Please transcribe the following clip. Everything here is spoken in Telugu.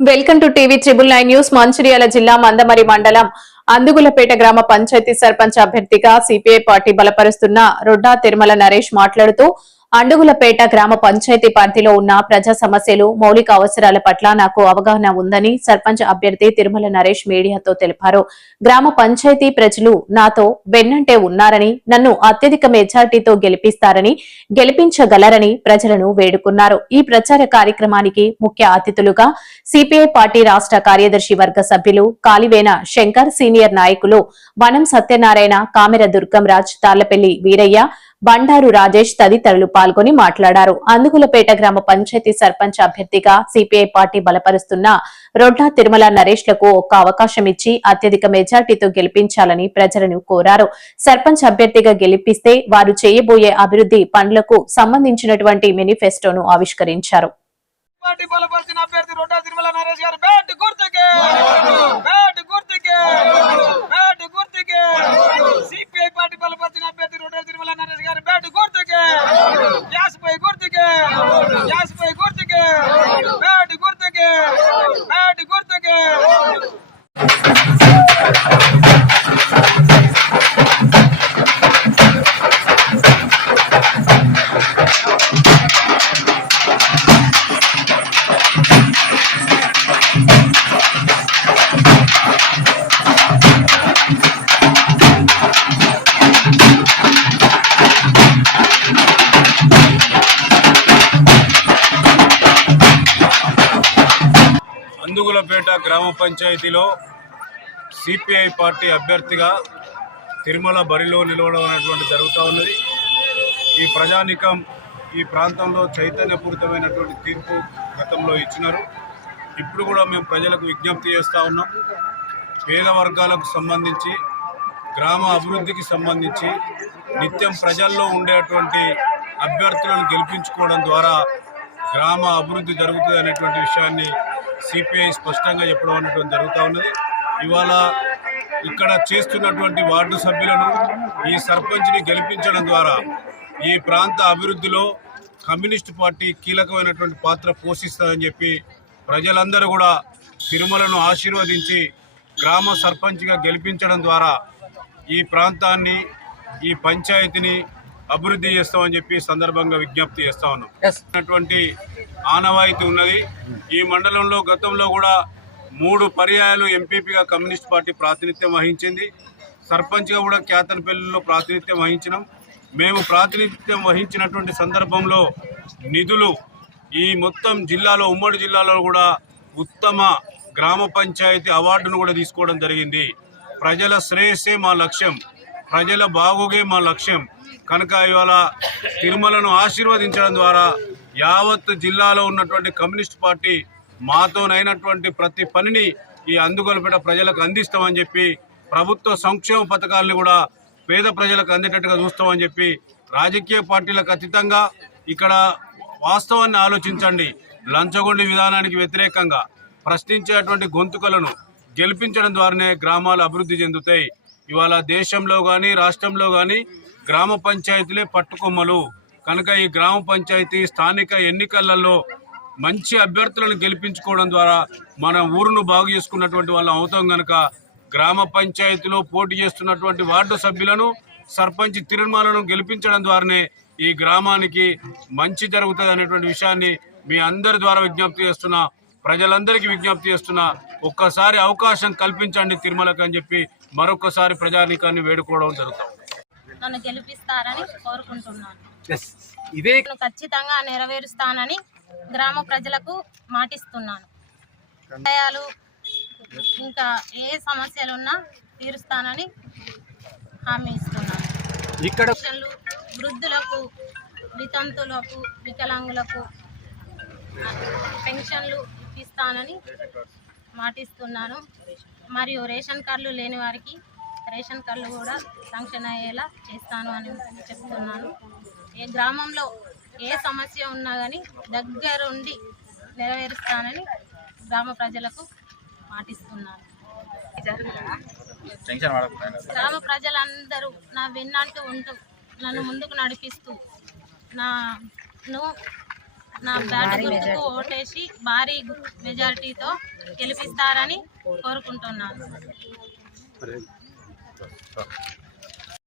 Welcome to TV triple nine news Mancherial జిల్లా మందమరి మండలం అందుగులపేట గ్రామ పంచాయతీ సర్పంచ్ అభ్యర్థిగా సిపిఐ పార్టీ బలపరుస్తున్న రొడ్డా తిరుమల నరేష్ మాట్లాడుతూ అండుగులపేట గ్రామ పంచాయతీ పరిధిలో ఉన్న ప్రజా సమస్యలు మౌలిక అవసరాల పట్ల నాకు అవగాహన ఉందని సర్పంచ్ అభ్యర్థి తిరుమల నరేష్ మీడియాతో తెలిపారు. గ్రామ పంచాయతీ ప్రజలు నాతో వెన్నంటే ఉన్నారని నన్ను అత్యధిక మెజార్టీతో గెలిపిస్తారని గెలిపించగలరని ప్రజలను వేడుకున్నారు. ఈ ప్రచార కార్యక్రమానికి ముఖ్య అతిథులుగా సిపిఐ పార్టీ రాష్ట్ర కార్యదర్శి వర్గ సభ్యులు కాలివేన శంకర్ సీనియర్ నాయకులు వనం సత్యనారాయణ కామెర దుర్గం రాజ్ తాళ్ళపల్లి వీరయ్య బండారు రాజేష్ తదితరులు పాల్గొని మాట్లాడారు. అందుకులపేట గ్రామ పంచాయతీ సర్పంచ్ అభ్యర్థిగా సిపిఐ పార్టీ బలపరుస్తున్న రొడ్డా తిరుమల నరేష్లకు ఒక్క అవకాశం ఇచ్చి అత్యధిక మెజార్టీతో గెలిపించాలని ప్రజలను కోరారు. సర్పంచ్ అభ్యర్థిగా గెలిపిస్తే వారు చేయబోయే అభివృద్ధి పనులకు సంబంధించినటువంటి మేనిఫెస్టోను ఆవిష్కరించారు. పార్టీ బలపరిచిన అభ్యర్థి రొడ్డా తిరుమల నరేష్ గారు బ్యాట్ గుర్తుకే! బ్యాట్ గుర్తుకే! బ్యాట్ గుర్తుకే! సిపిఐ పార్టీ బలపరిచిన అభ్యర్థి రొడ్డా తిరుమల నరేష్ గారు బ్యాట్ గుర్తుకే గ్యాస్ పై గుర్తుకే గ్యాస్ పై గుర్తుకే బ్యాట్ గుర్తుకే బ్యాట్ గుర్తుకే అందుగులపేట గ్రామ పంచాయతీలో సిపిఐ పార్టీ అభ్యర్థిగా తిరుమల బరిలో నిలవడం అనేటువంటి జరుగుతూ ఉన్నది. ఈ ప్రజానికం ఈ ప్రాంతంలో చైతన్యపూరితమైనటువంటి తీర్పు గతంలో ఇచ్చినారు. ఇప్పుడు కూడా మేము ప్రజలకు విజ్ఞప్తి చేస్తూ ఉన్నాం. పేద వర్గాలకు సంబంధించి గ్రామ అభివృద్ధికి సంబంధించి నిత్యం ప్రజల్లో ఉండేటువంటి అభ్యర్థులను గెలిపించుకోవడం ద్వారా గ్రామ అభివృద్ధి జరుగుతుంది అనేటువంటి విషయాన్ని సిపిఐ స్పష్టంగా చెప్పడం అనేటువంటి జరుగుతూ ఉన్నది. ఇవాళ ఇక్కడ చేస్తున్నటువంటి వార్డు సభ్యులను ఈ సర్పంచ్ని గెలిపించడం ద్వారా ఈ ప్రాంత అభివృద్ధిలో కమ్యూనిస్ట్ పార్టీ కీలకమైనటువంటి పాత్ర పోషిస్తుందని చెప్పి ప్రజలందరూ కూడా తిరుమలను ఆశీర్వదించి గ్రామ సర్పంచ్గా గెలిపించడం ద్వారా ఈ ప్రాంతాన్ని ఈ పంచాయతీని అభివృద్ధి చేస్తామని చెప్పి సందర్భంగా విజ్ఞప్తి చేస్తా ఉన్నాం. అటువంటి ఆనవాయితీ ఉన్నది. ఈ మండలంలో గతంలో కూడా మూడు పర్యాయాలు ఎంపీపీగా కమ్యూనిస్ట్ పార్టీ ప్రాతినిధ్యం వహించింది. సర్పంచ్గా కూడా కేతనపల్లిలో ప్రాతినిధ్యం వహించినాం. మేము ప్రాతినిధ్యం వహించినటువంటి సందర్భంలో నిధులు ఈ మొత్తం జిల్లాలో ఉమ్మడి జిల్లాలో కూడా ఉత్తమ గ్రామ పంచాయతీ అవార్డును కూడా తీసుకోవడం జరిగింది. ప్రజల శ్రేయస్సే మా లక్ష్యం. ప్రజల బాగోగే మా లక్ష్యం. కనుక ఇవాళ తిరుమలను ఆశీర్వదించడం ద్వారా యావత్ జిల్లాలో ఉన్నటువంటి కమ్యూనిస్ట్ పార్టీ మాతోనైనటువంటి ప్రతి పనిని ఈ అందుకొలపేట ప్రజలకు అందిస్తామని చెప్పి ప్రభుత్వ సంక్షేమ పథకాలను కూడా పేద ప్రజలకు అందేటట్టుగా చూస్తామని చెప్పి రాజకీయ పార్టీలకు అతీతంగా ఇక్కడ వాస్తవాన్ని ఆలోచించండి. లంచగొండి విధానానికి వ్యతిరేకంగా ప్రశ్నించేటువంటి గొంతుకలను గెలిపించడం ద్వారానే గ్రామాలు అభివృద్ధి చెందుతాయి. ఇవాళ దేశంలో కానీ రాష్ట్రంలో కానీ గ్రామ పంచాయతీలే పట్టుకొమ్మలు. కనుక ఈ గ్రామ పంచాయతీ స్థానిక ఎన్నికలలో మంచి అభ్యర్థులను గెలిపించుకోవడం ద్వారా మన ఊరును బాగు చేసుకున్నటువంటి వాళ్ళు అవుతాం కనుక గ్రామ పంచాయతీలో పోటీ చేస్తున్నటువంటి వార్డు సభ్యులను సర్పంచ్ తిరుమలను గెలిపించడం ద్వారానే ఈ గ్రామానికి మంచి జరుగుతుంది అనేటువంటి విషయాన్ని మీ అందరి ద్వారా విజ్ఞప్తి చేస్తున్నా. ప్రజలందరికీ విజ్ఞప్తి చేస్తున్నా. ఒక్కసారి అవకాశం కల్పించండి తిరుమలకు అని చెప్పి మరొకసారి ప్రజానీకాన్ని వేడుకోవడం జరుగుతాం. నన్ను గెలిపిస్తారని కోరుకుంటున్నాను. ఇదే ఖచ్చితంగా నెరవేరుస్తానని గ్రామ ప్రజలకు మాటిస్తున్నాను. ఆదాయాలు ఇంకా ఏ సమస్యలు ఉన్నా తీరుస్తానని హామీ ఇస్తున్నాను. ఇక్కడ వృద్ధులకు వితంతులకు వికలాంగులకు పెన్షన్లు ఇప్పిస్తానని మాటిస్తున్నాను. మరియు రేషన్ కార్డులు లేని వారికి రేషన్ కార్డులు కూడా శాంక్షన్ అయ్యేలా చేస్తాను అని చెప్తున్నాను. ఏ గ్రామంలో ఏ సమస్య ఉన్నా కానీ దగ్గరుండి నెరవేరుస్తానని గ్రామ ప్రజలకు మాటిస్తున్నాను. గ్రామ ప్రజలందరూ నా వెన్నంటూ ఉంటూ నన్ను ముందుకు నడిపిస్తూ నన్ను నా బ్యాట్ గుర్తుకు ఓటేసి భారీ మెజారిటీతో గెలిపిస్తారని కోరుకుంటున్నాను.